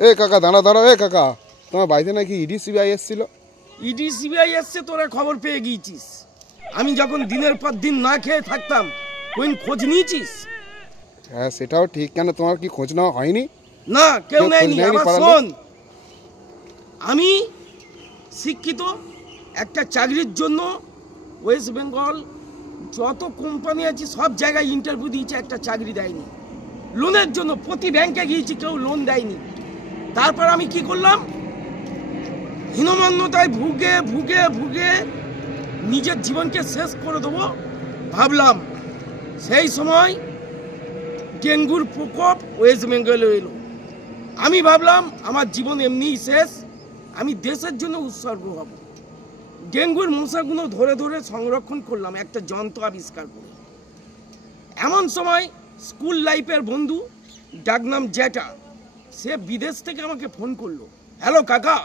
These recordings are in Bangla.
এ কাকা দাঁড়া দাঁড়া, এ কাকা তোমার বাড়িতে নাকি ইডি সিবিআই এসেছিল? ইডি সিবিআই এসছে, তোরা খবর পেয়ে গিয়েছিস। আমি যখন দিনের পর দিন না খেয়ে থাকতাম, কোন খোঁজ নিয়েছিস? হ্যাঁ সেটাও ঠিক, কেন তোমার কি খোঁজ নেওয়া হয়নি? না, কেউ নেয়নি। আবার শোন, আমি শিক্ষিত, একটা চাকরির জন্য ওয়েস্ট বেঙ্গল যত কোম্পানি আছে সব জায়গায় ইন্টারভিউ দিয়েছে, একটা চাকরি দেয়নি। লোনের জন্য প্রতি ব্যাংকে গিয়েছি, কেউ লোন দেয়নি। তারপর আমি কি করলাম, হীনমন্যতায় ভুগে ভুগে ভুগে নিজের জীবনকে শেষ করে দেবো ভাবলাম। সেই সময় ডেঙ্গুর প্রকোপ ওয়েস্ট বেঙ্গলে এলো। আমি ভাবলাম আমার জীবন এমনিই শেষ, আমি দেশের জন্য উৎসর্গ হব। ডেঙ্গুর মশাগুলো ধরে ধরে সংরক্ষণ করলাম একটা যন্ত্র আবিষ্কার করে। এমন সময় স্কুল লাইফের বন্ধু, ডাকনাম জ্যাঠা, সে বিদেশ থেকে আমাকে ফোন করলো। হ্যালো কাকা,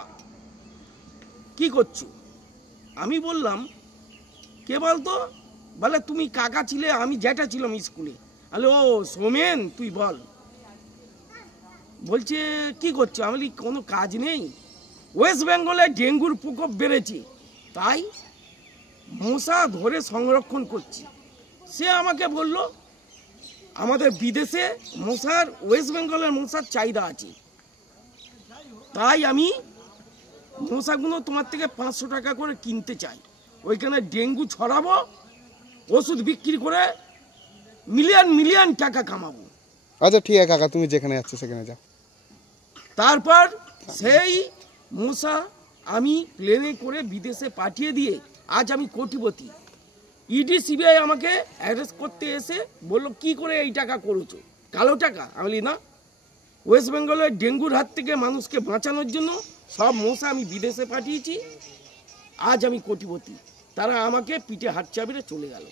কি করছো? আমি বললাম কে বলতো? বলে তুমি কাকা ছিলে, আমি জ্যাঠা ছিলাম স্কুলে। হ্যালো সোমেন, তুই বল। বলছে কি করছো? আমি বলি কোনো কাজ নেই, ওয়েস্ট বেঙ্গলে ডেঙ্গুর প্রকোপ বেড়েছে, তাই মশা ধরে সংরক্ষণ করছি। সে আমাকে বলল আমাদের বিদেশে মশার, ওয়েস্ট বেঙ্গলের মশার চাহিদা আছে, তাই আমি মশাগুলো তোমার থেকে 500 টাকা করে কিনতে চাই। ওইখানে ডেঙ্গু ছড়াবো, ওষুধ বিক্রি করে মিলিয়ন মিলিয়ন টাকা কামাবো। আচ্ছা ঠিক আছে কাকা, তুমি যেখানে যাচ্ছ সেখানে যাও। তারপর সেই মশা আমি প্লেনে করে বিদেশে পাঠিয়ে দিয়ে আজ আমি কোটিপতি। ইডি সিবিআই আমাকে অ্যারেস্ট করতে এসে বলল কি করে এই টাকা করেছো? কালো টাকা? আমি বলি না, ওয়েস্ট বেঙ্গলের ডেঙ্গুর হাত থেকে মানুষকে বাঁচানোর জন্য সব মশা আমি বিদেশে পাঠিয়েছি, আজ আমি কোটিপতি। তারা আমাকে পিঠে হাত চাপিয়ে চলে গেল।